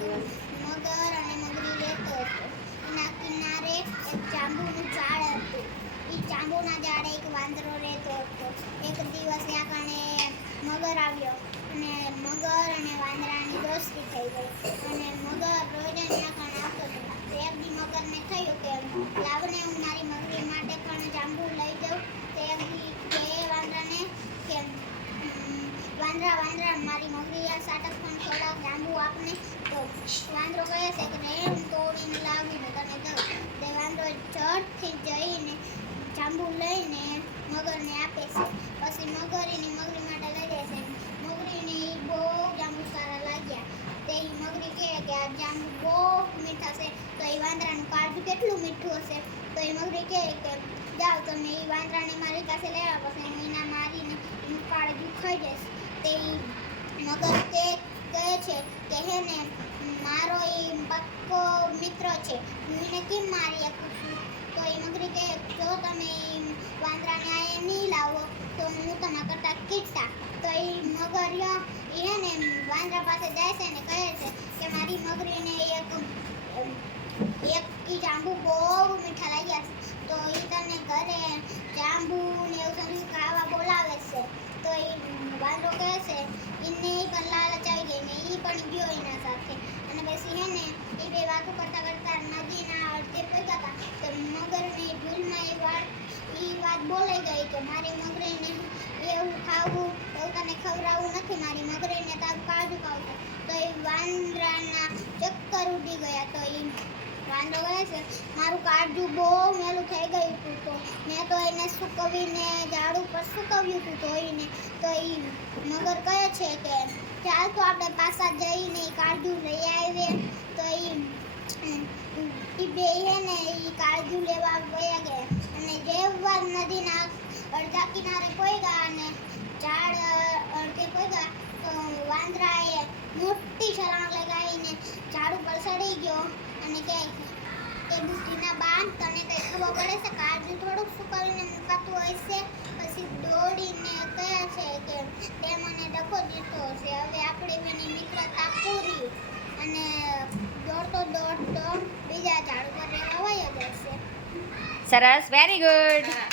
મગર અને મગરી રહેતો હતો. એના કિનારે એક જાંબુનું ઝાડ હતું. એ જાંબુના ઝાડે એક વાંદરો રહેતો હતો. એક દિવસ ત્યાં કણે મગર આવ્યો અને મગર અને વાંદરાની દોસ્તી થઈ ગઈ અને મગર રોજ ત્યાં કણે આવતો હતો. એક દી મગરને થયું કે લાવને હું મારી મગરી માટે પણ જાંબુ લઈ જાઉં. તે એક દી કે વાંદરાને કે વાંદરા મારી મગરી સાટક પણ થોડાક જાંબુ આપને. તો વાંદરો કહે છે કે હું તોડીને લાવીને તને દઉં. તે વાંદરો ઝટથી જઈને જાંબુ લઈને મગરને આપે છે. પછી મગર એની મગરી માટે લઈ જાય છે. મગરીને બહુ જાંબુ સારા લાગ્યા. તે મગરી કહે કે આ જાંબુ બહુ મીઠા છે. તો એ વાંદરાનું કાળજું કેટલું મીઠું હશે. તો એ મગરી કહે કે જાઓ તમે એ વાંદરાને મારી પાસે લેવા. પછી હું એના મારીને એનું કાળજું ખાઈ જઈશ. તે મગર તે કહે છે કે હે ને મારો એ પક્કો મિત્ર છે, હું એને કેમ મારી શકું છું. તો એ મગરી કહે જો તમે વાંદરાને અહીંયા નહીં લાવો તો હું તમારા કરતાં કીટા. તો એ મગર એ ને વાંદરા પાસે જાય છે ને કહે છે કે મારી મગરીને એક જાંબુ બહુ મીઠા લાગ્યા છે. તો એ તને ઘરે જાંબુ ને એવું બધું ખાવા બોલાવે છે. તો એ વાંદરો કહે છે એને પણ લાલચ આવી ગઈ ને એ પણ ગયો એના સાથે. અને પછી હે ને એ બે વાતો કરતા કરતા નદીના અડધે પહોંચ્યા હતા. તો મગરને ભૂલમાં એ વાત બોલાઈ ગઈ કે મારી મગરીને એવું ખાવું એવું તને ખવડાવવું નથી. મારી મગરીને તારું કાળજું ખાવું. તો એ વાંદરાના ચક્કર ઉડી ગયા. તો એ વાંદરો કહે છે મારું કાળજું બહુ મેલું થઈ ગયું હતું. તો મેં તો એને સૂકવીને ઝાડ ઉપર સૂકવ્યું હતું ધોઈને. તો એ મગર કહે છે કે ચાલ તો આપણે પાછા જઈને એ કાળજું લઈ આવીએ. તો એ બે ને એ કાળજું લેવા વયા ગયા અને જેવા નદીના અડધા કિનારે પહોંચ્યા અને ઝાડ અડધે પહોંચ્યા તો વાંદરાએ મોટી છલાંગ લગાવીને ઝાડ ઉપર ચડી ગયો અને કહે કે બુદ્ધિના બાન તને કંઈ ખબર પડે છે કાળજું થોડુંક સુકાવીને મુકાતું હોય છે. પછી દોડીને કહે છે કે તે મને ડખો દીધો છે, હવે આપણે બેની મિત્રતા પૂરી. અને દોડતો બીજા ઝાડ ઉપર રહેવા વયો જશે. સરસ, વેરી ગુડ.